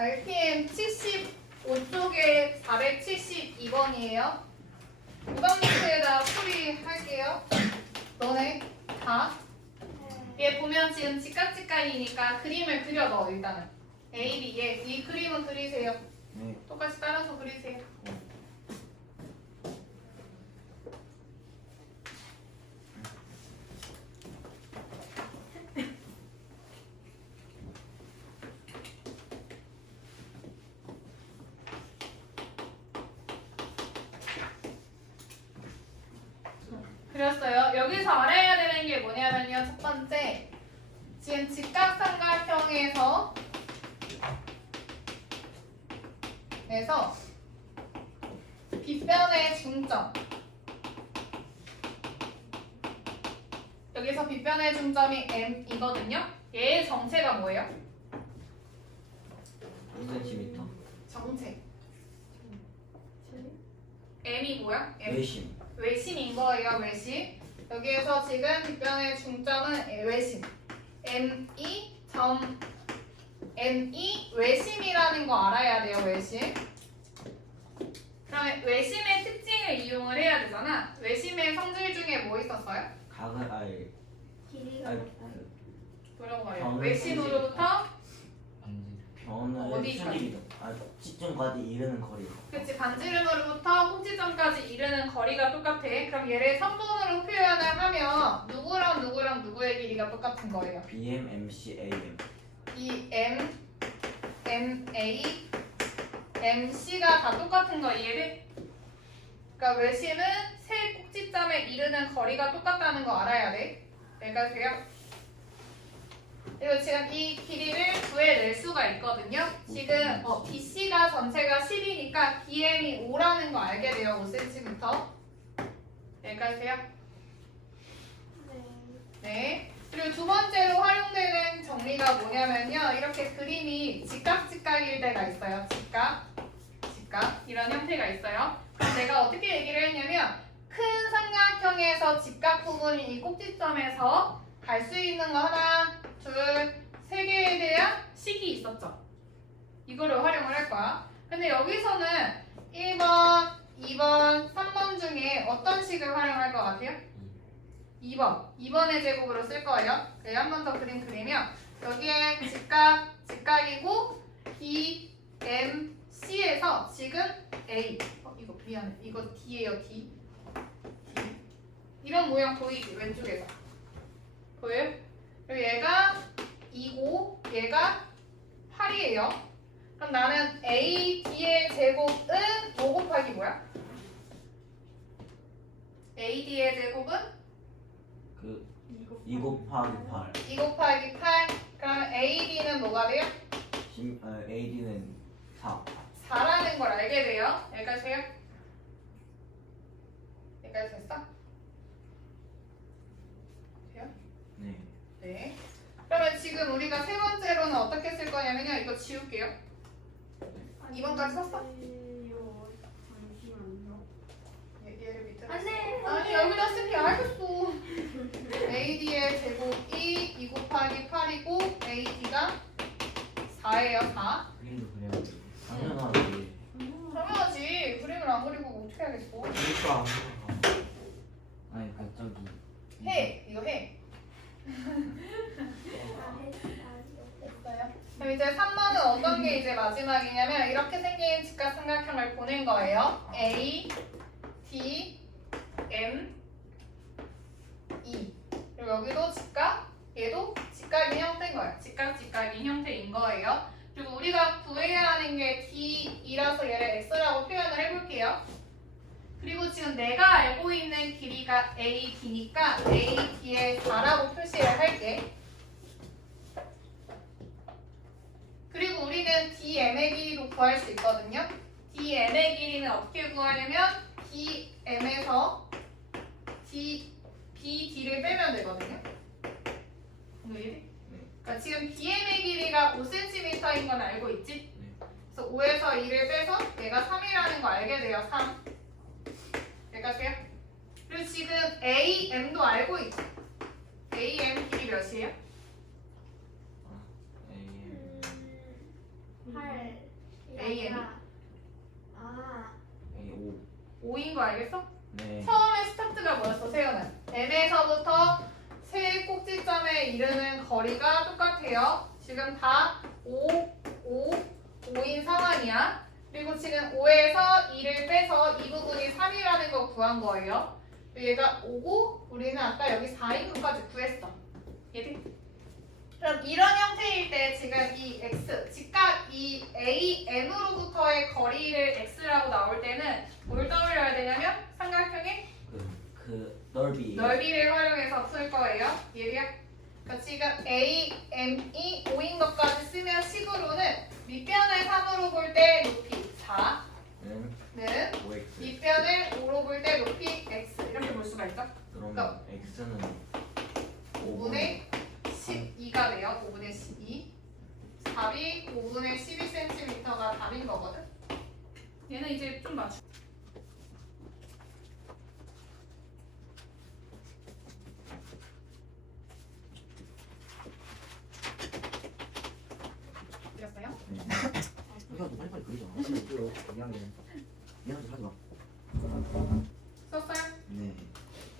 RPM 75쪽에 472번이에요. 이번 문제에다 풀이할게요. 너네 다. 얘 보면 지금 직각직각이니까 그림을 그려 넣어 일단은. A, B, 예. 이 그림은 그리세요. 네. 똑같이 따라서 그리세요. 그렸어요. 여기서 알아야 되는 게 뭐냐면요. 첫 번째, 지금 직각삼각형에서 빗변의 중점. 여기서 빗변의 중점이 M이거든요. 얘의 정체가 뭐예요? 5cm. 정체. M이 뭐야? M. 외심. 외심인 거예요. 외심. 여기에서 지금 빗변의 중점은 외심. ME 외심이라는 거 알아야 돼요. 외심. 그러면 외심의 특징을 이용을 해야 되잖아. 외심의 성질 중에 뭐 있었어요? 각을 아예. 길이가 뭐라고 말해요? 변을 외심으로부터 변을 어디까지? 시점까지 이르는 거리. 그치, 반지름으로부터 꼭지점까지 이르는 거리가 똑같아. 그럼 얘를 3번으로 표현을 하면 누구랑 누구랑 누구의 길이가 똑같은 거예요? BM, MC, AM. 이 MC가 다 똑같은 거 이해돼? 그러니까 외심은 세 꼭지점에 이르는 거리가 똑같다는 거 알아야 돼. 여기까지 돼요? 그리고 지금 이 길이를 구해낼 수가 있거든요. 지금 BC가 전체가 10이니까 BM이 5라는 거 알게 돼요. 5cm. 여기까지 돼요? 네. 그리고 두 번째로 활용되는 정리가 뭐냐면요. 이렇게 그림이 직각직각일 때가 있어요. 직각 이런 형태가 있어요. 그럼 내가 어떻게 얘기를 했냐면 큰 삼각형에서 직각 부분인 이 꼭지점에서 갈 수 있는 거 하나, 둘, 세 개에 대한 식이 있었죠. 이거를 활용을 할 거야. 근데 여기서는 1번, 2번, 3번 중에 어떤 식을 활용할 것 같아요? 2번의 제곱으로 쓸 거예요. 네, 한 번 더 그림 그리면 여기에 직각이고 B, M, C에서 지금 A 이거 미안해. 이거 D예요. D. 이런 모양 보이지? 왼쪽에서 보여요? 그리고 얘가 2고 얘가 8이에요. 그럼 나는 A, D의 제곱은 5 곱하기 뭐야? A, D의 제곱은 2 곱하기 8. 2 곱하기 8. 그러면 AD는 뭐가 돼요? AD는 4. 4라는 걸 알게 돼요. 여기까지 돼요? 여기까지 됐어? 돼요? 네. 네. 그러면 지금 우리가 세 번째로는 어떻게 쓸 거냐면요. 이거 지울게요. 2번까지 썼어? 잠시만요. 얘를 밑으로. 안 돼. 아니 여기다 쓸게 알겠어. AD의 제곱이 2 곱하기 8이고 AD가 4예요. 4. 그림도 그려야 돼. 당연하지. 당연하지. 그림을 안 그리고 어떻게 하겠어? 그러니까. 아니 그 저기. 해. 이거 해. 됐어요. 그럼 이제 3번은 어떤 게 이제 마지막이냐면 이렇게 생긴 직각삼각형을 보낸 거예요. A, D, M, E. 그리고 여기도 직각, 얘도 직각인 형태인 거예요. 직각인 형태인 거예요. 그리고 우리가 구해야 하는 게 D이라서 얘를 X라고 표현을 해볼게요. 그리고 지금 내가 알고 있는 길이가 AD니까 AD의 4라고 표시를 할게. 그리고 우리는 DM의 길이도 구할 수 있거든요. DM의 길이는 어떻게 구하냐면 DM에서 BD를 빼면 되거든요. 그러니까 지금 DM의 길이가 5cm인 건 알고 있지? 그래서 5에서 2를 빼서 얘가 3이라는 거 알게 돼요. 3. 여기까지요? 그리고 지금 AM도 알고 있지? AM 길이 몇이에요? AM. 8 거 알겠어? 네. 처음에 스타트가 뭐였어, 세연은? M에서부터 세 꼭지점에 이르는 거리가 똑같아요. 지금 다 5인 상황이야. 그리고 지금 5에서 2를 빼서 이 부분이 3이라는 거 구한 거예요. 얘가 5고 우리는 아까 여기 4인 것까지 구했어. 얘들? 그럼 이런 형태일 때 지금 이 x, 즉각 이 a, m으로부터의 거리를 x라고 나올 때는 뭘 떠올려야 되냐면 삼각형의 넓이를 활용해서 풀 거예요. 얘들아. 그러니까 지금 a, m이 5인 것까지 쓰면 식으로는 밑변을 3으로 볼 때 높이 4는 밑변을 5로 볼 때 높이 x 이렇게 볼 수가 있죠. 그러면 x는 5분의 12가 돼요. 5분의 12. 답이 5분의 12cm가 답인 거거든. 얘는 이제 좀 맞추. 드렸어요? 이거 빨리빨리 그리자. 미안해. 미안해 하지 마. 썼어요? 네.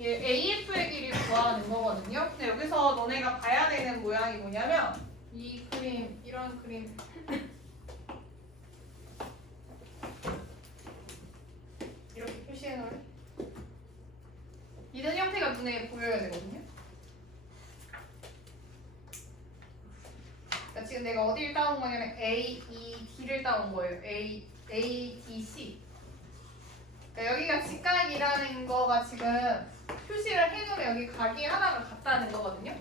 얘 AF의 길이 구하는 거거든요. 근데 여기서 너네가 봐야 되는 모양이 뭐냐면 이 그림, 이런 그림. 이렇게 표시해 놓을래? 이런 형태가 눈에 보여야 되거든요. 그러니까 지금 내가 어디를 따온 거냐면 A, E, D를 따온 거예요. A, D, C. 그러니까 여기가 직각이라는 거가 지금 표시를 해놓으면 여기 각이 하나가 같다는 거거든요.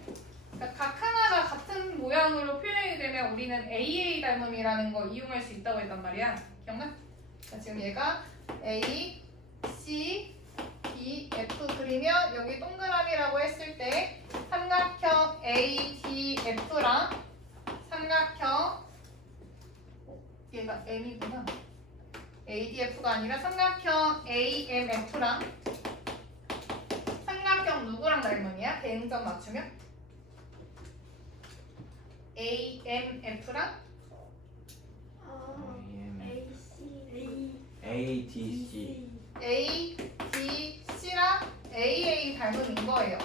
그러니까 각 하나가 같은 모양으로 표현이 되면 우리는 AA 닮음이라는 거 이용할 수 있다고 했단 말이야. 기억나? 그러니까 지금 얘가 A, C, D, F 그리면 여기 동그라미라고 했을 때 삼각형 A, D, F랑 삼각형 얘가 M이구나. ADF가 아니라 삼각형 AMF랑 삼각형 누구랑 닮음이야? 대응점 맞추면? AMF랑 ADC. ADC랑 AA 닮음인 거예요.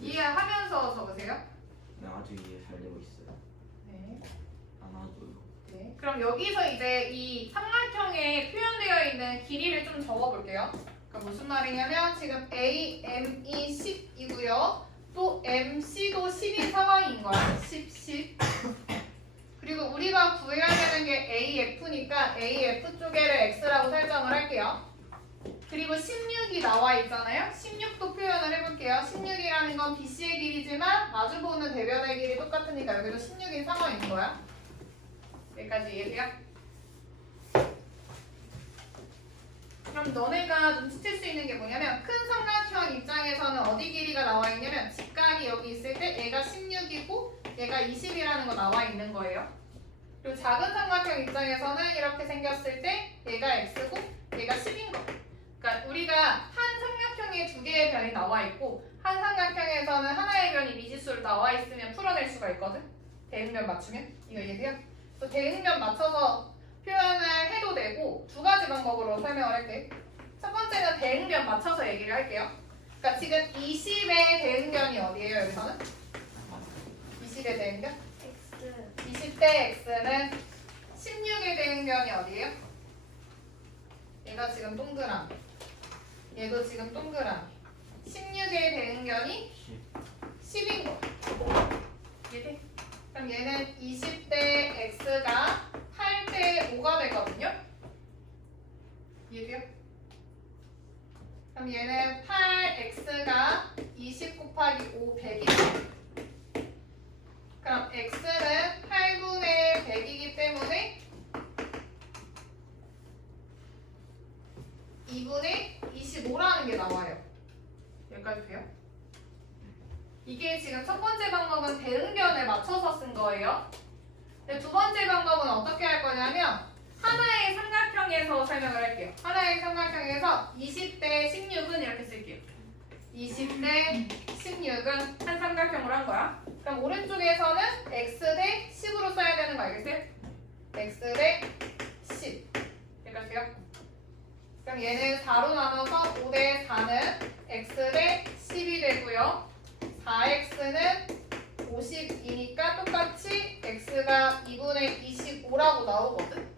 이해하면서 적으세요. 네, 아주 이해 잘 되고 있어요. 네. 아마도요. 네. 그럼 여기서 이제 이 삼각형에 표현되어 있는 길이를 좀 적어볼게요. 그러니까 무슨 말이냐면 지금 AM이 10이고요. 또 MC도 10인 상황인 거야. 10. 그리고 우리가 구해야 되는 게 AF니까 AF 쪽에를 X라고 설정을 할게요. 그리고 16이 나와 있잖아요. 16도 표현을 해볼게요. 16이라는 건 BC의 길이지만 마주보는 대변의 길이 똑같으니까 여기도 16인 상황인 거야. 여기까지 이해돼요? 그럼 너네가 눈치챌 수 있는 게 뭐냐면 큰 삼각형 입장에서는 어디 길이가 나와 있냐면 직각이 여기 있을 때 얘가 16이고 얘가 20이라는 거 나와 있는 거예요. 그리고 작은 삼각형 입장에서는 이렇게 생겼을 때 얘가 x고 얘가 10인 거. 그러니까 우리가 한 삼각형에 두 개의 변이 나와 있고 한 삼각형에서는 하나의 변이 미지수로 나와 있으면 풀어낼 수가 있거든. 대응변 맞추면 이거 이해돼요? 또 대응변 맞춰서 표현을 해도 되고 두 가지 방법으로 설명을 할게. 첫 번째는 대응변 맞춰서 얘기를 할게요. 그러니까 지금 20의 대응변이 어디예요? 여기서는 20의 대응변? 20대 x는 16의 대응변이 어디예요? 얘가 지금 동그라미. 얘도 지금 동그라미. 16의 대응변이 10인 거. 이해돼? 그럼 얘는 20대 x가 8대 5가 되거든요. 이해돼요? 그럼 얘는 8x가 20 곱하기 5 100이죠. 그럼 x는 8분의 100이기 때문에 2분의 25라는 게 나와요. 여기까지 돼요? 이게 지금 첫 번째 방법은 대응변에 맞춰서 쓴 거예요. 근데 두 번째 방법은 어떻게 할 거냐면 하나의 삼각형에서 설명을 할게요. 하나의 삼각형에서 20대 16은 이렇게 쓸게요. 20대 16은 한 삼각형으로 한 거야. 그럼 오른쪽에서는 x 대 10으로 써야 되는 거 알겠어요? x 대 10. 여기요. 그럼 얘는 4로 나눠서 5대 4는 x 대 10이 되고요. 4x는 52니까 똑같이 x가 2분의 25라고 나오거든.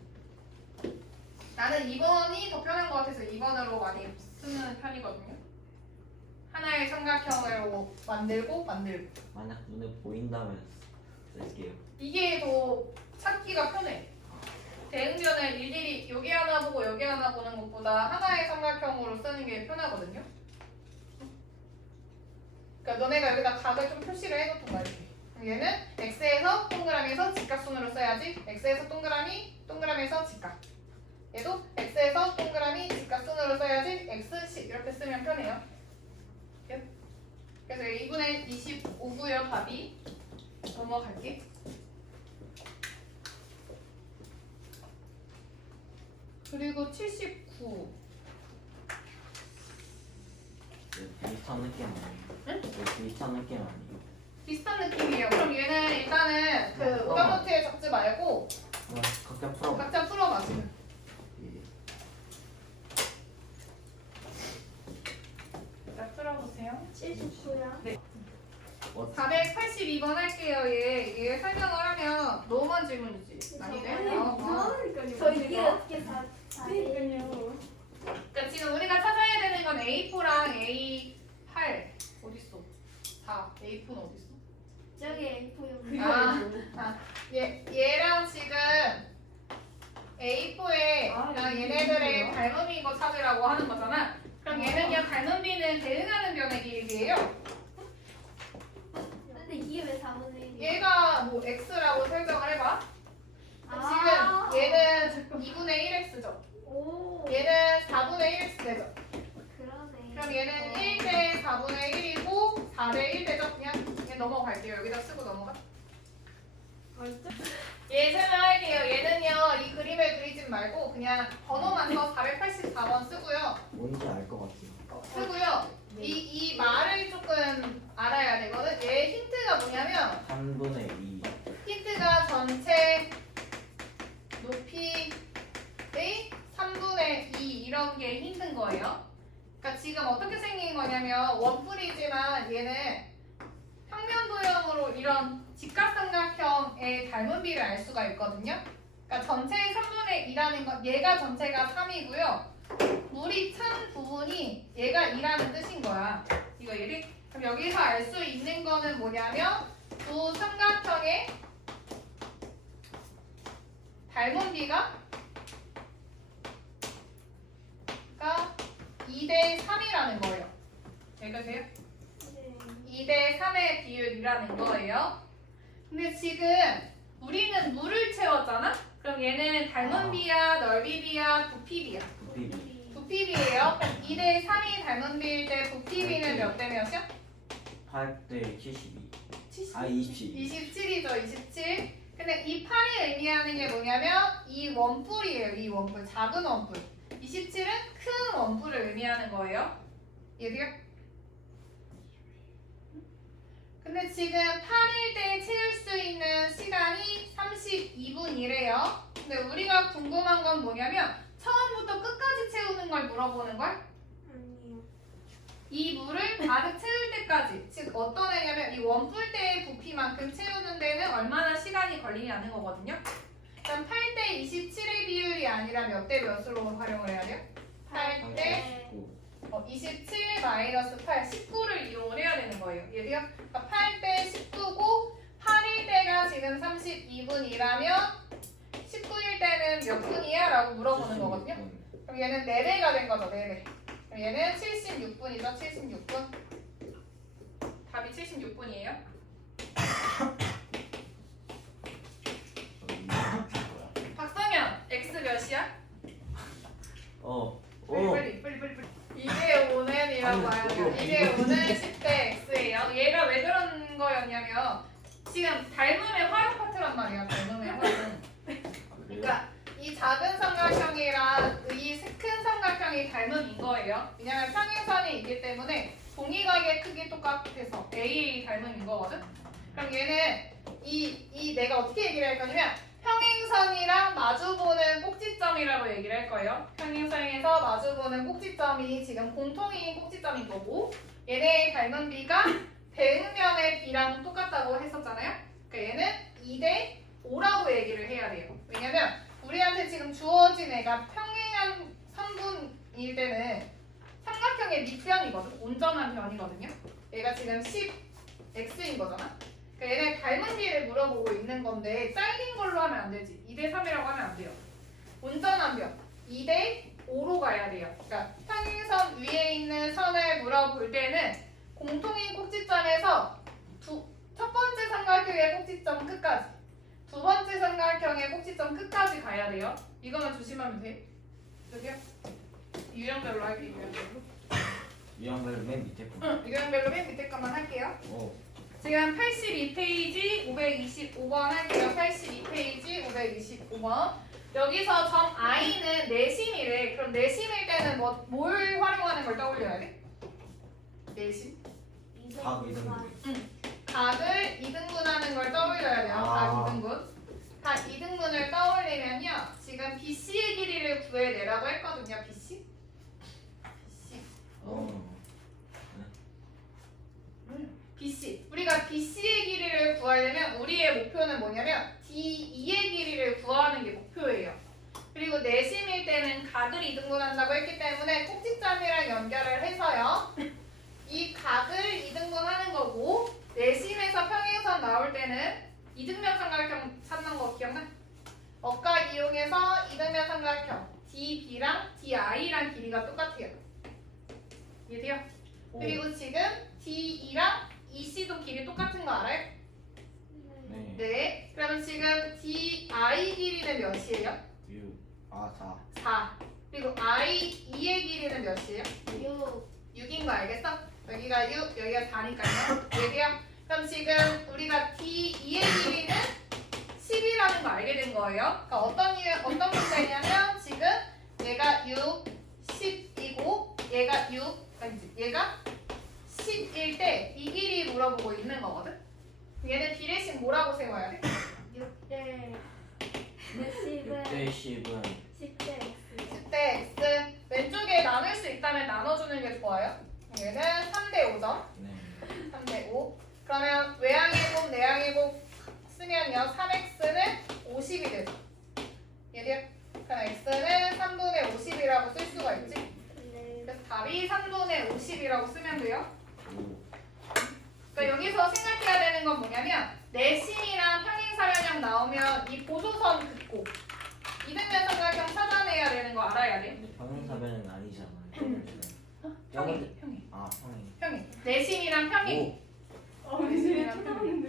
나는 2번이 더 편한 것 같아서 2번으로 많이 쓰는 편이거든요. 하나의 삼각형으로 만들고 만약 눈에 보인다면 쓸게요. 이게 더 찾기가 편해. 대응변을 일일이 여기 하나 보고 여기 하나 보는 것보다 하나의 삼각형으로 쓰는 게 편하거든요. 그러니까 너네가 여기다 각을 좀 표시를 해놓던가 이렇게. 그럼 얘는 x에서 동그라미에서 직각순으로 써야지. x에서 동그라미, 동그라미에서 직각. 얘도 x에서 동그라미, 직각순으로 써야지. x10 이렇게 쓰면 편해요. 그래서 2분의 25고요 답이. 넘어갈게. 그리고 79. 비슷한 느낌 아니에요? 응? 비슷한 느낌 아니에요? 비슷한 느낌이에요. 그럼 얘는 일단은 그 오답노트에 적지 말고 각자 풀어. 각자 풀어봐 지금. 예. 자 풀어보세요. 79요. 네. 482번 482번 할게요. 얘 설명을 하면 너무한 질문이지. 아니네. 저 이게 어떻게 다 그러니까요. 그러니까 지금 우리가 찾아야 되는 건 A4랑 A8 어딨어? 4. A4는 어딨어? 저기 보여. 얘랑 지금 A4랑 얘네들의 닮음인 거 찾으라고 하는 거잖아. 그럼 얘는요 닮음비는 대응하는 변의 길이에요. 근데 이게 왜 4분의 1이야? 얘가 뭐 x라고 설정을 해봐. 아. 지금 얘는 2분의 1x죠. 오. 얘는 4분의 1x 되죠. 그러네. 그럼 얘는 1대 4분의 1이고 4대 1 되죠. 그냥 얘 넘어갈게요. 여기다 쓰고 넘어가. 얘 설명할게요. 얘는요 이 그림을 그리지 말고 그냥 번호만 써 484번 쓰고요. 뭔지 알 것 같아요. 쓰고요. 이 말을 조금 알아야 되거든. 얘 힌트가 뭐냐면 3분의 2. 힌트가 전체 높이의 3분의 2 이런 게 힌트인 거예요. 그러니까 지금 어떻게 생긴 거냐면 원뿔이지만 얘는 평면 도형으로 이런 직각삼각형의 닮은비를 알 수가 있거든요. 그러니까 전체의 3분의 2라는 건 얘가 전체가 3이고요. 물이 찬 부분이 얘가 2라는 뜻인 거야. 이거 얘기? 그럼 여기서 알 수 있는 거는 뭐냐면 두 삼각형의 닮은비가 2대 3이라는 거예요. 여기가 돼요? 2대 3의 비율이라는 거예요. 근데 지금 우리는 물을 채웠잖아? 그럼 얘는 닮은비야, 넓이비야, 부피비야? 부피비. 부피비예요. 2대 3이 닮은비일 때 부피비는 몇 대 몇이야? 8대 72. 70. 아 27. 27이죠, 27. 근데 이 8이 의미하는 게 뭐냐면 이 원뿔이에요, 이 원뿔. 작은 원뿔. 27은 큰 원뿔을 의미하는 거예요. 얘들요? 근데 지금 8일 때 채울 수 있는 시간이 32분이래요. 근데 우리가 궁금한 건 뭐냐면 처음부터 끝까지 채우는 걸 물어보는 걸? 아니요. 이 물을 가득 채울 때까지, 즉 어떤 애냐면 이 원뿔대의 부피만큼 채우는 데는 얼마나 시간이 걸리냐는 거거든요. 그럼 8대 27의 비율이 아니라 몇 대 몇으로 활용을 해야 돼요? 8대 27 마이너스 8, 19를 이용을 해야 되는 거예요. 얘들요? 그러니까 8대 19고 8일 때가 지금 32분이라면 19일 때는 몇 분이야? 라고 물어보는 거거든요. 그럼 얘는 4배가 된 거죠, 4배. 그럼 얘는 76분이죠, 76분. 답이 76분이에요. 박성현, x 몇이야? 빨리. 이게 5는이라고 봐야 돼요. 이게 5는 10대 x예요. 얘가 왜 그런 거였냐면 지금 닮음의 활용 파트란 말이야, 닮음의 활용. 그러니까 이 작은 삼각형이랑 이 큰 삼각형이 닮음인 거예요. 왜냐면 평행선이 있기 때문에 동의각의 크기 똑같아서 A 닮음인 거거든. 그럼 얘는 이 내가 어떻게 얘기를 할 거냐면 평행선이랑 마주보는 꼭지점이라고 얘기를 할 거예요. 평행선에서 마주보는 꼭지점이 지금 공통인 꼭지점인 거고 얘네의 닮은 비가 대응면의 비랑 똑같다고 했었잖아요. 그러니까 얘는 2대 5라고 얘기를 해야 돼요. 왜냐면 우리한테 지금 주어진 애가 평행한 선분일 때는 삼각형의 밑변이거든. 온전한 변이거든요. 얘가 지금 10x인 거잖아. 그러니까 얘네 닮은 비를 물어보고 있는 건데 잘린 걸로 하면 안 되지. 2대 3이라고 하면 안 돼요. 온전한 변 2대 5로 가야 돼요. 그러니까 평행선 위에 있는 선을 물어볼 때는 공통인 꼭지점에서 첫 번째 삼각형의 꼭지점 끝까지, 두 번째 삼각형의 꼭지점 끝까지 가야 돼요. 이거만 조심하면 돼. 여기요? 유형별로 할게요. 유형별로. 유형별로 맨 밑에 거. 응, 유형별로 맨 밑에 것만 할게요. 오. 지금 82페이지 525번 할게요. 82페이지 525번. 여기서 점 i는 내심이래. 그럼 내심일 때는 뭘 활용하는 걸 떠올려야 돼? 내심? 각 이등분. 각을 이등분하는 걸 떠올려야 돼요. 각 이등분. 각 이등분을 떠올리면요. 지금 BC의 길이를 구해내라고 했거든요. BC? BC. BC. 우리가 BC의 길이를 구하려면 우리의 목표는 뭐냐면 D2의 길이를 구하는 게 목표예요. 그리고 내심일 때는 각을 이등분한다고 했기 때문에 꼭지점이랑 연결을 해서요. 이 각을 이등분하는 거고 내심에서 평행선 나올 때는 이등변 삼각형 찾는 거 기억나? 억각 이용해서 이등변 삼각형 DB랑 DI랑 길이가 똑같아요. 이해돼요? 그리고 지금 D2랑 EC도 길이 똑같은 거 알아요? 네. 네. 그러면 지금 DI 길이는 몇이에요? 6. 4. 4. 그리고 I2의 길이는 몇이에요? 6. 6인 거 알겠어? 여기가 6, 여기가 4니까요. 얘기야. 그럼 지금 우리가 D2의 길이는 10이라는 거 알게 된 거예요. 그러니까 어떤 문제냐면 지금 얘가 6, 10이고 얘가 6, 아니지, 얘가 10일 때 이 길이 물어보고 있는 거거든. 얘는 비례식 뭐라고 세워야 돼? 6대 몇십은 6대 10은 10대 x. 10대 x. 왼쪽에 나눌 수 있다면 나눠주는 게 좋아요. 얘는 3대 5점. 네. 3대 5. 그러면 외항의 곱, 내항의 곱 쓰면요. 3x는 50이 되죠. 얘들요? 그럼 x는 3분의 50이라고 쓸 수가 있지. 네. 그래서 답이 3분의 50이라고 쓰면 돼요. 5. 그러니까 여기서 생각해야 되는 건 뭐냐면 내심이랑 평행사변형 나오면 이 보조선 긋고 이등변 삼각형 찾아내야 되는 거 알아야 돼. 근데 평행사변은 아니잖아. 평행, 평행, 아, 평행. 평행. 내심이랑 평행. 5. 우리 집에 쳐다보는데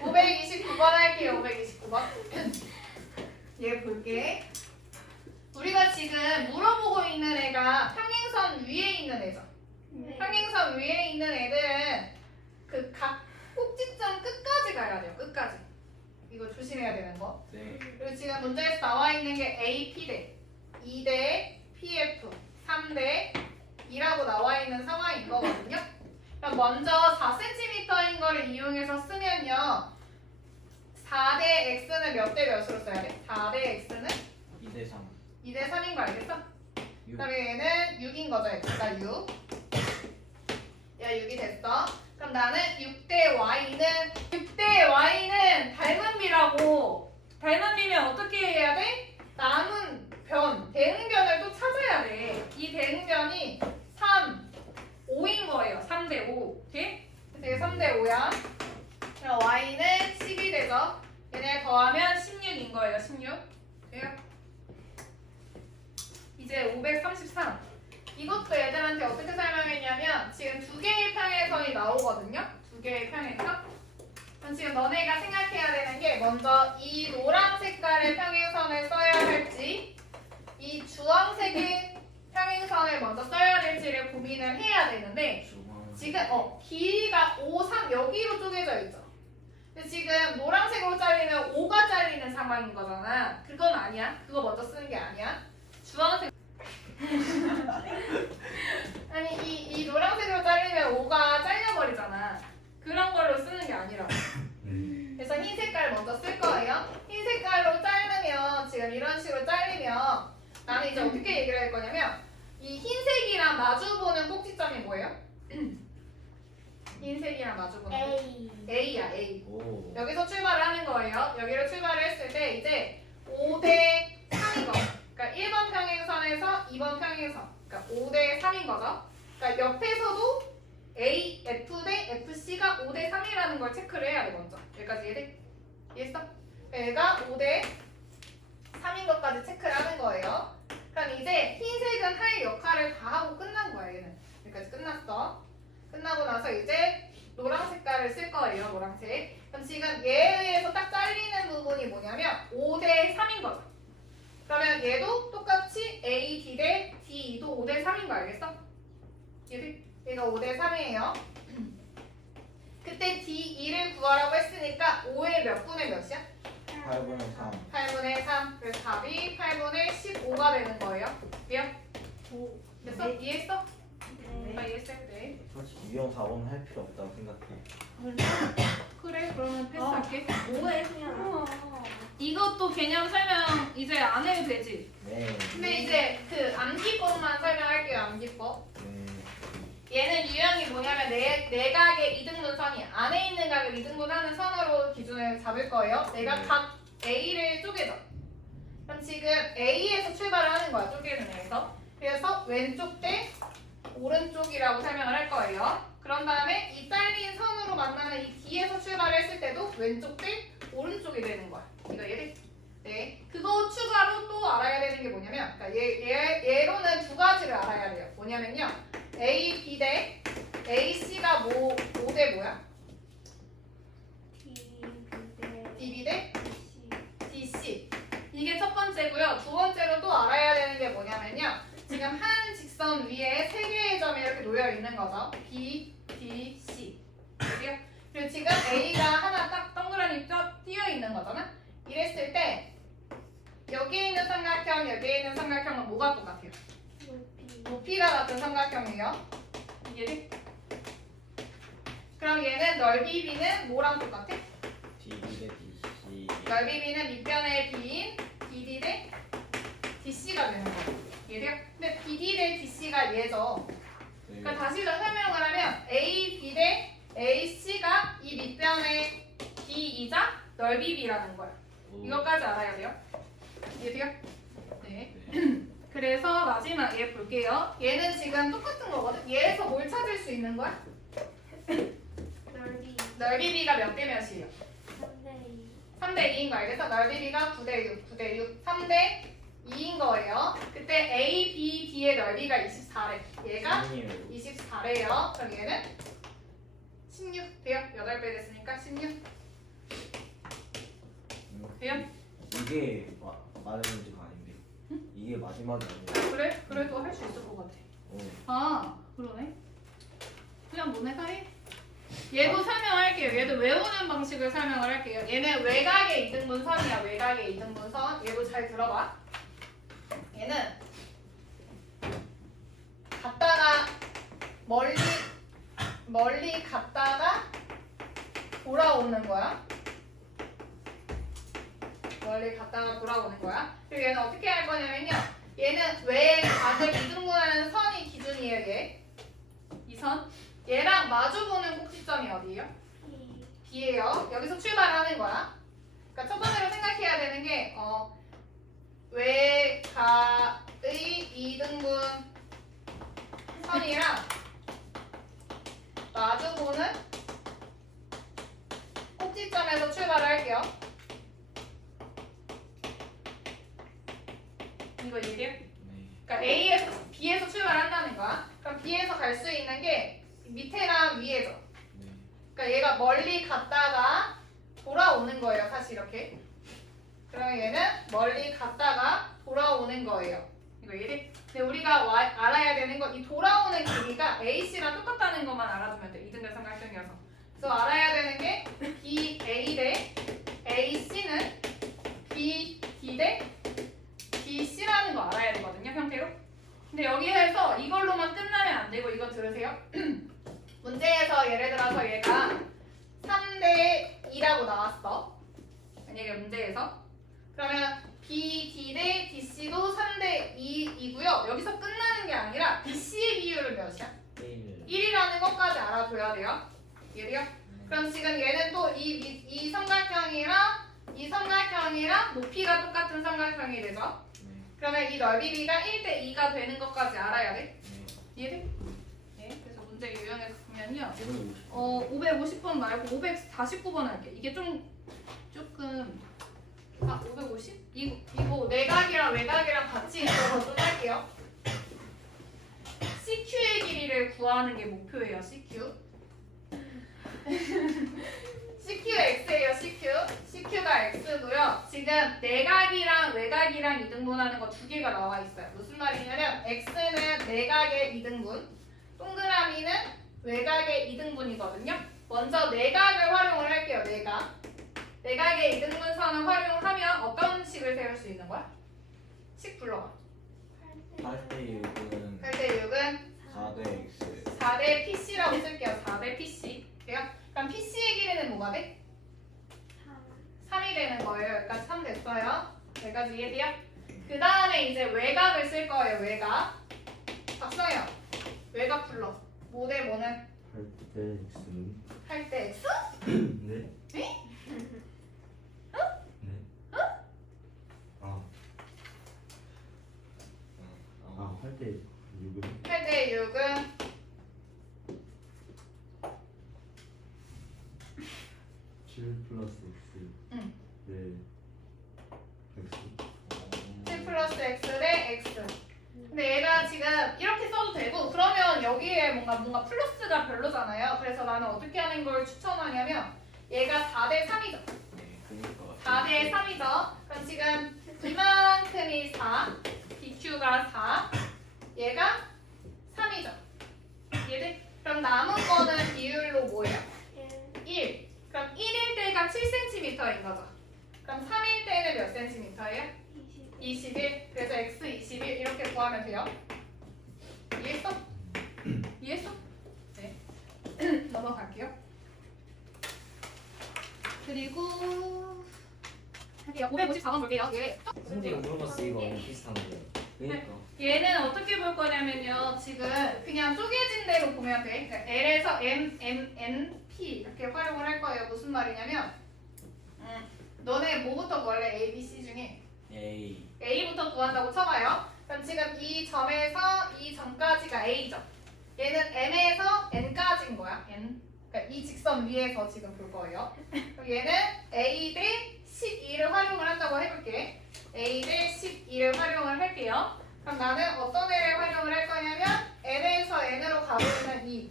529번 할게요. 529번. 얘 볼게. 우리가 지금 물어보고 있는 애가 평행선 위에 있는 애죠. 네. 평행선 위에 있는 애들은 그 각 꼭지점 끝까지 가야 돼요. 끝까지. 이거 조심해야 되는 거. 네. 그리고 지금 문제에서 나와 있는 게 AP대, 2대 PF, 3대 2라고 나와 있는 상황인 거거든요. 그럼 먼저 4cm인 거를 이용해서 쓰면요. 4대 x는 몇 대 몇으로 써야 돼? 4대 x는 2대 3. 2대 3인 거 알겠어? 6. 그다음에 얘는 6인 거죠. x가 6. 얘가 6이 됐어. 그럼 나는 6대 y는 닮은 비라고. 닮은 비면 어떻게 해야 돼? 남은 변, 대응변을 또 찾아야 돼. 이 대응변이 3, 5인 거예요. 3대 5. 오케이? 그래서 이게 3대 5야. 그럼 y는 10이 되죠. 얘네 더하면 16인 거예요. 16. 돼요? 이제 533. 이것도 얘들한테 어떻게 설명했냐면 지금 두 개의 평행선이 나오거든요. 두 개의 평행선. 그럼 지금 너네가 생각해야 되는 게 먼저 이 노란 색깔의 평행선을 써야 할지 이 주황색의 평행선을 먼저 써야 될지를 고민을 해야 되는데 지금 길이가 5, 3 여기로 쪼개져 있죠. 근데 지금 노란색으로 잘리면 5가 잘리는 상황인 거잖아. 그건 아니야. 그거 먼저 쓰는 게 아니야. 주황색 아니 이 노란색으로 잘리면 5가 잘려버리잖아. 그런 걸로 쓰는 게 아니라. 그래서 흰 색깔 먼저 쓸 거예요. 흰 나는 이제 어떻게 얘기를 할 거냐면 이 흰색이랑 마주보는 꼭지점이 뭐예요? 흰색이랑 마주보는 A. A야 A. 오. 여기서 출발을 하는 거예요. 여기로 출발을 했을 때 이제 5대 3인 거죠. 그러니까 1번 평행선에서 2번 평행선. 그러니까 5대 3인 거죠. 그러니까 옆에서도 A, F 대 FC가 5대 3이라는 걸 체크를 해야 돼 먼저. 여기까지 이해돼? 이해했어? 얘가 5대 3인 것까지 체크를 하는 거예요. 그럼 이제 흰색은 할 역할을 다 하고 끝난 거야 얘는. 여기까지 끝났어. 끝나고 나서 이제 노란 색깔을 쓸 거예요. 노란색. 그럼 지금 얘에 의해서 딱 잘리는 부분이 뭐냐면 5대 3인 거죠. 그러면 얘도 똑같이 A, D 대 D, 2도 5대 3인 거 알겠어? 얘가 5대 3이에요. 그때 D2를 구하라고 했으니까 5의 몇 분의 몇이야? 8분의 3. 8분의 3. 그래서 답이 8분의 15가 되는 거예요. 미안? 오. 됐어? 이해했어? 네. 이해했어? 네. 솔직히 유형 4번은 할 필요 없다고 생각해. 그래 그러면 패스할게. 뭐해 그냥. 이것도 개념 설명 이제 안 해도 되지. 네. 근데 이제 그 암기법만 설명할게요. 암기법. 네. 얘는 유형이 뭐냐면 내각의 이등분선이 안에 있는 각을 이등분하는 선으로 기준을 잡을 거예요. 내가 각 A를 쪼개죠. 그럼 지금 A에서 출발을 하는 거야. 쪼개는 A에서. 그래서 왼쪽 대 오른쪽이라고 설명을 할 거예요. 그런 다음에 이 잘린 선으로 만나는 이 D에서 출발을 했을 때도 왼쪽 대 오른쪽이 되는 거야. 이거 얘를. 네. 그거 추가로 또 알아야 되는 게 뭐냐면, 그러니까 얘로는 두 가지를 알아야 돼요. 뭐냐면요. A, B 대 A, C가 5대 뭐야? D, B, D, B 대 C. D, C. 이게 첫 번째고요. 두 번째로 또 알아야 되는 게 뭐냐면요. 지금 한 직선 위에 세 개의 점이 이렇게 놓여 있는 거죠. B, D, C. 그리고 지금 A가 하나 딱 동그라미 띄어 있는 거잖아. 이랬을 때 여기에 있는 삼각형, 여기에 있는 삼각형은 뭐가 똑같아요? 높이. 높이가 같은 삼각형이에요. 이해돼? 그럼 얘는 넓이 B는 뭐랑 똑같아? D, D 대 DC. 넓이 B는 밑변의 B인 BD 대 DC가 되는 거예요. 이해돼요? 근데 BD 대 DC가 얘죠. 네. 그러니까 다시 더 설명을 하면 A, B 대 AC가 이 밑변의 B이자 넓이 B라는 거예요. 오. 이것까지 알아야 돼요. 이해돼요? 네. 네. 그래서 마지막 얘 볼게요. 얘는 지금 똑같은 거거든. 얘에서 뭘 찾을 수 있는 거야? 넓이. 넓이 B가 몇 대 몇이에요? 3대 2. 3대 2인 거 알겠어? 넓이 B가 9대 6, 9대 6, 3대 2인 거예요. 그때 A, B, D의 넓이가 24래. 얘가 24래요. 그럼 얘는 16 돼요? 8배 됐으니까 16 돼요? 이게 맞는 문제가 아닌데. 이게 마지막이 아니에요. 아, 그래? 그래도 할 수 있을 것 같아. 오. 아 그러네. 그냥 뭐네 사이? 얘도 설명할게요. 얘도 외우는 방식을 설명을 할게요. 얘는 외곽의 이등분선이야. 외곽의 이등분선. 얘도 잘 들어봐. 얘는 갔다가 멀리 갔다가 돌아오는 거야. 멀리 갔다가 돌아오는 거야. 그리고 얘는 어떻게 할 거냐면요. 얘는 외곽을 이등분하는 선이 기준이에요. 얘. 이 선. 얘랑 마주보는 꼭지점이 어디예요? P. B예요. 여기서 출발하는 거야. 그러니까 첫 번째로 생각해야 되는 게 외곽의 이등분 선이랑 마주보는 꼭지점에서 출발을 할게요. 이거 얘기해? 네. 그러니까 A에서 B에서 출발한다는 거야. 그럼 B에서 갈 수 있는 게 밑에랑 위에죠. 네. 그러니까 얘가 멀리 갔다가 돌아오는 거예요. 사실 이렇게. 그러면 얘는 멀리 갔다가 돌아오는 거예요. 이거 이해? 근데 우리가 알아야 되는 건 이 돌아오는 길이가 AC랑 똑같다는 것만 알아두면 돼. 이등변 삼각형이어서. 그래서 알아야 되는 게 B, A 대 AC는 B, D 대 BC라는 거 알아야 되거든요. 형태로. 근데 여기에서 이걸로만 끝나면 안 되고 이거 들으세요. 문제에서 예를 들어서 얘가 3대 2라고 나왔어. 만약에 문제에서. 그러면 B BD 대 DC도 3대 2이고요. 여기서 끝나는 게 아니라 BC의 비율은 몇이야? 1이라는 것까지 알아둬야 돼요. 이해돼요? 그럼 지금 얘는 또 이 삼각형이랑 이 삼각형이랑 높이가 똑같은 삼각형이 되죠? 그러면 이 넓이 B가 1대 2가 되는 것까지 알아야 돼. 이해돼? 네. 그래서 문제 유형에서 보면요. 550번 말고 549번 할게. 이게 조금 550? 이거 내각이랑 외곽이랑 같이 있어서 좀 할게요. CQ의 길이를 구하는 게 목표예요. CQ. CQ X예요. CQ가 X고요. 지금 내각이랑 외곽이랑 이등분하는 거 두 개가 나와 있어요. 무슨 말이냐면 X는 내각의 이등분, 동그라미는 외곽의 이등분이거든요. 먼저 내각을 활용을 할게요. 내각의 이등분선을 활용하면 어떤 식을 세울 수 있는 거야? 식 불러봐. 8대 6은 8대 6은 4대 X 4대 PC라고 쓸게요. 4대 PC. 돼요? 그럼 PC의 길이는 뭐가 돼? 3이 되는 거예요. 여기까지 3 됐어요. 여기까지 이해돼요? 그 다음에 이제 외곽을 쓸 거예요. 외곽. 박성현. 외곽 불러. 뭐 대 뭐는? 8대 X는 8대 X? 네? 네? 네? 아 8대 6은 8대 6은 7 플러스 X 응. 네 X 7 플러스 X 대 X. 근데 얘가 지금 이렇게 써도 되고 그러면 여기에 뭔가 플러스가 별로잖아요. 그래서 나는 어떻게 하는 걸 추천하냐면 얘가 4대 3이죠. 네 그니까 4대 3이죠. 그럼 지금 이만큼이 4, BQ가 4, 얘가 3이죠. 얘들 그럼 남은 거는 비율로 뭐예요? 1. 그럼 1일 때가 7cm인 거죠. 그럼 3일 때는 몇 cm예요? 21. 그래서 x 21 이렇게 구하면 돼요. 이해했어? 이해했어? 네. 넘어갈게요. 그리고 554번 볼게요. 선생님 물어봤어 이거 비슷한 거 그니까 얘는 어떻게 볼 거냐면요. 지금 그냥 쪼개진 대로 보면 돼. 그러니까 L에서 M, N, P 이렇게 활용을 할 거예요. 무슨 말이냐면 너네 뭐부터 구할래? A, B, C 중에 A A부터 구한다고 쳐봐요. 그럼 지금 이 점에서 이 점까지가 A죠. 얘는 M에서 N까지인 거야. N. 그러니까 이 직선 위에서 지금 볼 거예요. 그럼 얘는 A 대 12를 활용을 한다고 해볼게. A 대 12를 활용을 할게요. 그럼 나는 어떤 애를 활용을 할 거냐면 N에서 N으로 가고 있는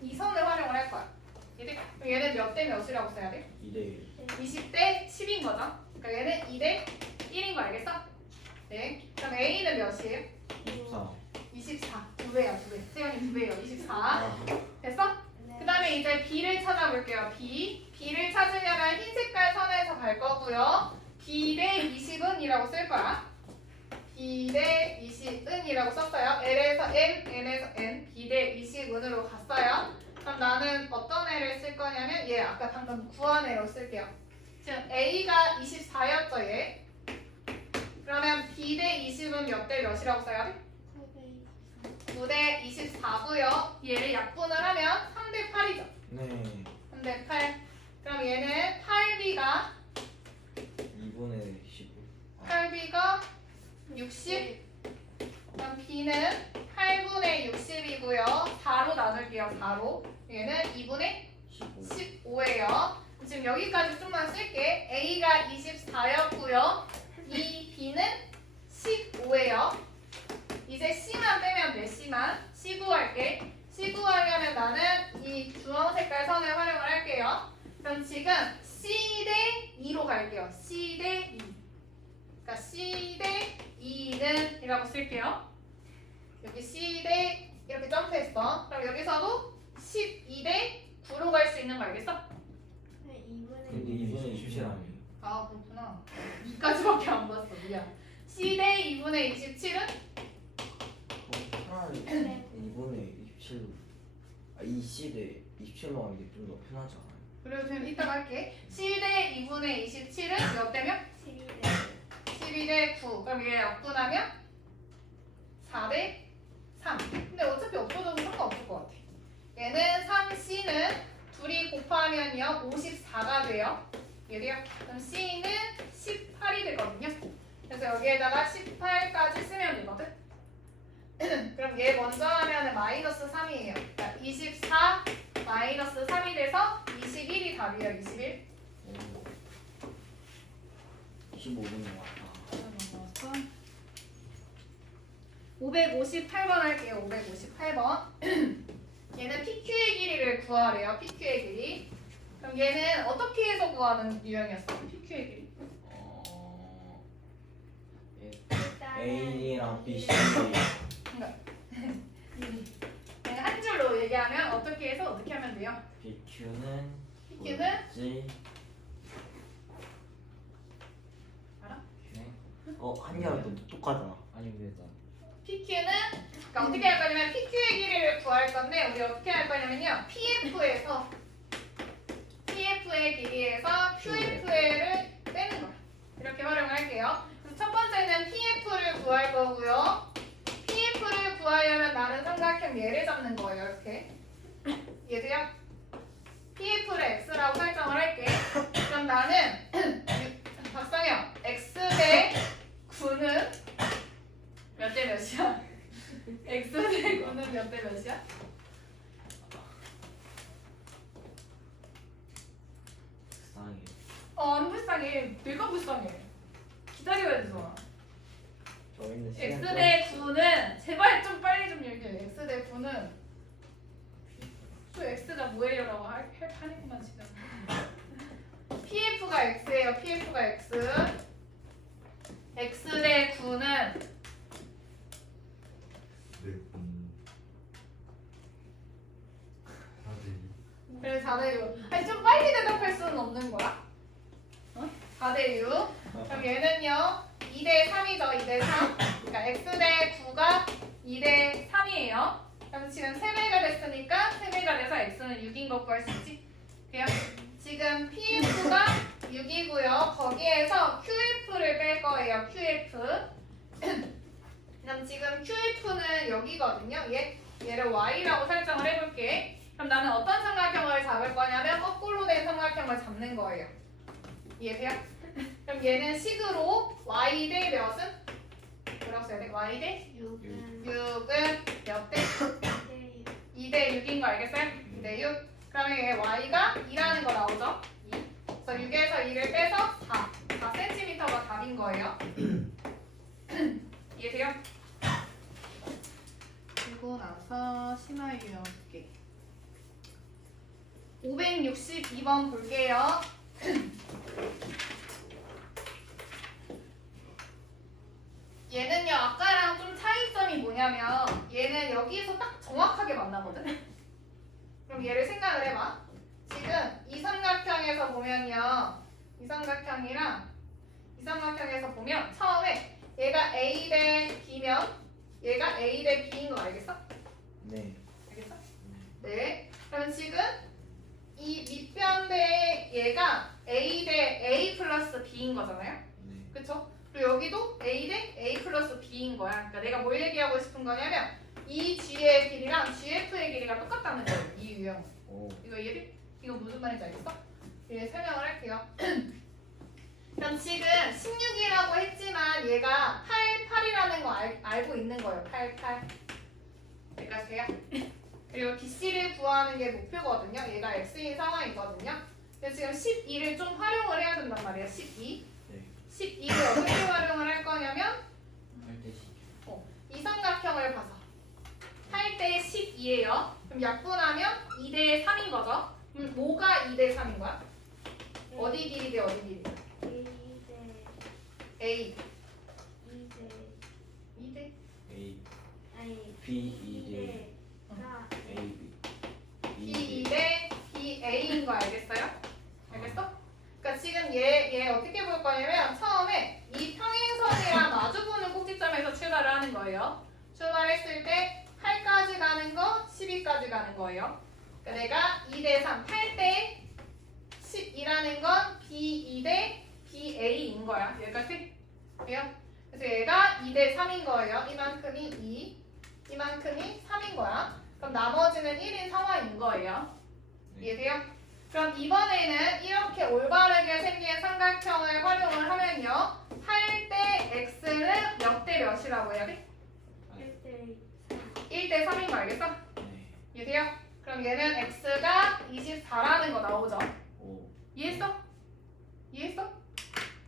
이 선을 활용을 할 거야. 그럼 얘는 몇 대 몇이라고 써야 돼? 2대 20대 10인 거죠. 그러니까 얘는 2대 1인 거 알겠어? 네. 그럼 A는 몇이에요? 24 24. 2배야, 2배. 세연이 2배예요. 24. 됐어? 그 다음에 이제 B를 찾아볼게요. B를 찾으려면 흰 색깔 선에서 갈 거고요. B 대 20은 이라고 쓸 거야. B 대 20은 이라고 썼어요. L에서 M, N에서 N, B 대 20은으로 갔어요. 그럼 나는 어떤 애를 쓸 거냐면 얘 아까 방금 구한 애로 쓸게요. 지금 A가 24였죠, 얘. 그러면 B 대 20은 몇 대 몇이라고 써야 돼? 9대 24고요. 얘를 약분을 하면 3대 8이죠. 네 3대 8. 그럼 얘는 8B가 2분의 15 8B가 60. 그럼 B는 8분의 60이고요. 4로 나눌게요. 4로. 얘는 2분의 15 15예요. 지금 여기까지 좀만 쓸게. A가 24였고요. 이 B는 15예요. 이제 C만 빼면 돼. C 구할게. C 구하려면 나는 이 주황 색깔 선을 활용을 할게요. 그럼 지금 C 대 2로 갈게요. C 대 2. 그러니까 C 대 2는 이라고 쓸게요. 여기 C 대 이렇게 점프했어. 그럼 여기서도 12 대 9로 갈 수 있는 거 알겠어? 근데 2분의 27아니에요 아 그렇구나. 2까지밖에 안 봤어. 미안. C 대 2분의 27은? 차라리 2분의 27 2C대 27로 하는 게 좀 더 편하지 않아요? 그래도 좀 이따가 할게. C 대 2분의 27은 몇 대면? 12대 12 12대 9. 그럼 얘 약분하면 4대 3. 근데 어차피 없어져도 상관없을 것 같아. 얘는 3C는 둘이 곱하면요 54가 돼요. 얘도요. 그럼 C는 18이 되거든요. 그래서 여기에다가 18까지 쓰면 되거든. 그럼 얘 먼저 하면은 마이너스 3이에요. 그러니까 24 마이너스 3이 돼서 21이 답이에요. 21. 25분 남았다. 558번 할게요. 558번. 얘는 PQ의 길이를 구하래요. PQ의 길이. 그럼 얘는 어떻게 해서 구하는 유형이었어? PQ의 길이. A랑 B, C. 내가 한 줄로 얘기하면 어떻게 해서 어떻게 하면 돼요? PQ는 PQ는 뭐였지? 알아? 한결도 똑똑하다. 아니 왜다 PQ는 그러니까 어떻게 할 거냐면 PQ의 길이를 구할 건데 우리 어떻게 할 거냐면요. PF의 길이에서 QF를 빼는 거야. 이렇게 활용을 할게요. 그래서 첫 번째는 PF를 구할 거고요. PF를 구하려면 나는 삼각형 얘를 잡는 거예요. 이렇게. 얘도요. PF를 X라고 설정을 할게. 그럼 나는 박상영 X 대 9는 몇 대 몇이야? X 대 9는 몇 대 몇이야? 불쌍해. 안 불쌍해. 내가 불쌍해. 기다려야 되잖아. 저희는 X 시간 대 9는 제발 좀 빨리 좀 얘기해. X 대 9는 또 X가 뭐예요라고 할 판이구만 지금. PF가 X예요. PF가 X. X 대 9는 네. 그래 4대 6. 아니 좀 빨리 대답할 수는 없는 거야? 4대 6. 그럼 얘는요 2대 3이죠. 2대 3. 그러니까 X 대 9가 2대 3이에요. 그럼 지금 3배가 됐으니까 3배가 돼서 X는 6인 거 구할 수 있지? 그래요? 지금 PF가 6이고요. 거기에서 QF를 뺄 거예요. QF. 그럼 지금 QF는 여기거든요. 얘를 Y라고 설정을 해볼게. 그럼 나는 어떤 삼각형을 잡을 거냐면 거꾸로 된 삼각형을 잡는 거예요. 이해돼요? 그럼 얘는 식으로 Y 대 몇은? 뭐라고 써야 돼? Y 대 6은 6은 몇 대? 2대 2대 6인 거 알겠어요? 2대 6. 그러면 얘 Y가 2라는 거 나오죠? 2. 그래서 6에서 2를 빼서 4. 4cm가 답인 거예요. 이해돼요? 그리고 나서 심화 유형 볼게. 562번 볼게요. 얘는요 아까랑 좀 차이점이 뭐냐면 얘는 여기서 딱 정확하게 만나거든. 그럼 얘를 생각을 해봐. 지금 이 삼각형에서 보면요 이 삼각형에서 보면 처음에 얘가 A 대 B면 얘가 A 대 B인 거 알겠어? 네. 알겠어? 네. 그럼 지금 이 밑변대의 얘가 A 대 A 플러스 B인 거잖아요. 네. 그쵸? 그리고 여기도 A 대 A 플러스 B인 거야. 그러니까 내가 뭘 얘기하고 싶은 거냐면 이 G의 길이랑 GF의 길이가 똑같다는 거예요. 이 유형. 오. 이거 이해돼? 이거 무슨 말인지 알겠어? 예, 설명을 할게요. 그럼 지금 16이라고 했지만 얘가 88이라는 거 알고 있는 거예요. 88. 여기까지 돼요? 그리고 BC를 구하는 게 목표거든요. 얘가 X인 상황이거든요. 근데 지금 12를 좀 활용을 해야 된단 말이에요. 12. 네. 12를 어떻게 활용을 할 거냐면 8대10. 이 삼각형을 봐서 8대 12예요. 그럼 약분하면 2대 3인 거죠. 그럼 뭐가 2대 3인 거야? 어디 길이 대 어디 길이? A 2대 A, 아니 B, 2대 가 A, B. B 2대 B A인 거 알겠어요? 알겠어? 그러니까 지금 얘 어떻게 볼 거냐면 처음에 이 평행선이랑 마주보는 꼭지점에서 출발을 하는 거예요. 출발했을 때 8까지 가는 거, 12까지 가는 거예요. 그러니까 내가 2대 3, 8대 12라는 건 B2 대 BA인 거야. 여기까지? 돼요? 그래서 얘가 2대 3인 거예요. 이만큼이 2, 이만큼이 3인 거야. 그럼 나머지는 1인 상황인 거예요. 이해돼요? 그럼 이번에는 이렇게 올바르게 생긴 삼각형을 활용을 하면요. 할 때 x는 몇 대 몇이라고 해야 돼? 1대 1대 3인 거 알겠어? 네. 이해돼요? 그럼 얘는 x가 24라는 거 나오죠? 오. 이해했어? 이해했어?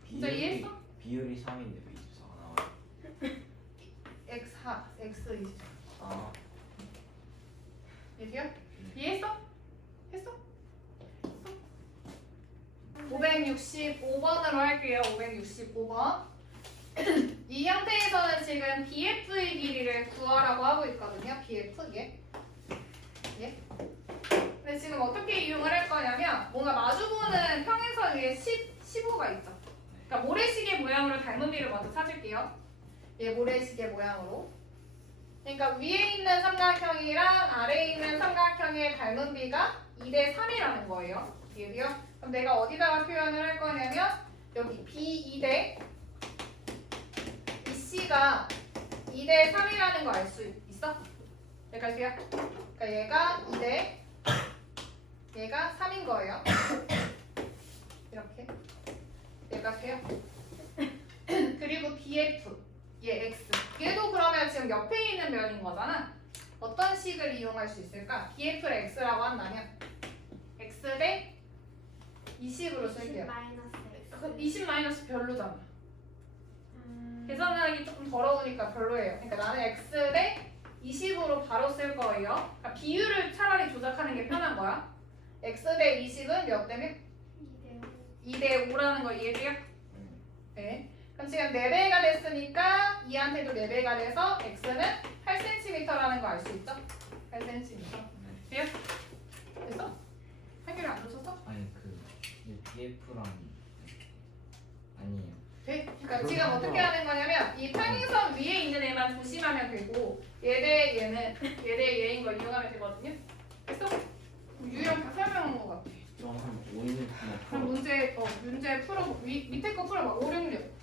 진짜 이해했어? 비율이 3인데 왜 24가 나와요? x 24. 아. 이해돼요? 이해했어? 했어? 565번으로 할게요. 565번. 이 형태에서는 지금 BF의 길이를 구하라고 하고 있거든요. BF 예. 예. 근데 지금 어떻게 이용을 할 거냐면 뭔가 마주보는 평행선 위에 15가 있죠. 그러니까 모래시계 모양으로 닮은 비를 먼저 찾을게요. 얘 모래시계 모양으로. 그러니까 위에 있는 삼각형이랑 아래에 있는 삼각형의 닮은 비가 2대 3이라는 거예요. 이해돼요? 그럼 내가 어디다가 표현을 할 거냐면 여기 B2대 이 C가 2대 3이라는 거 알 수 있어? 여기까지요? 그러니까 얘가 2대 얘가 3인 거예요. 이렇게 여기까지요? 그리고 BF 얘 X 얘도 그러면 지금 옆에 있는 면인 거잖아. 어떤 식을 이용할 수 있을까? BF를 X라고 한다면 X 대 20으로 쓸게요. 그럼 20 마이너스 별로잖아. 계산하기 조금 더러우니까 별로예요. 그러니까 나는 X 대 20으로 바로 쓸 거예요. 그러니까 비율을 차라리 조작하는 게 편한 거야. X 대 20은 몇 대면? 2대 5라는 거 이해돼요? 네. 그럼 지금 4배가 됐으니까 2한테도 4배가 돼서 X는 8cm라는 거 알 수 있죠? 8cm. 돼요? 됐어? 한결이 안 놓쳤어? 아니 그 BF랑 아니에요. 돼? 그러니까 지금 어떻게 하는 거냐면 이 평행선 위에 있는 애만 조심하면 되고 얘 대 얘는 얘 대 얘인 걸 이용하면 되거든요. 됐어? 유형 다 설명한 것 같아. 좀한 5일 그럼 문제 풀어 밑에 거 풀어봐. 5, 6, 6.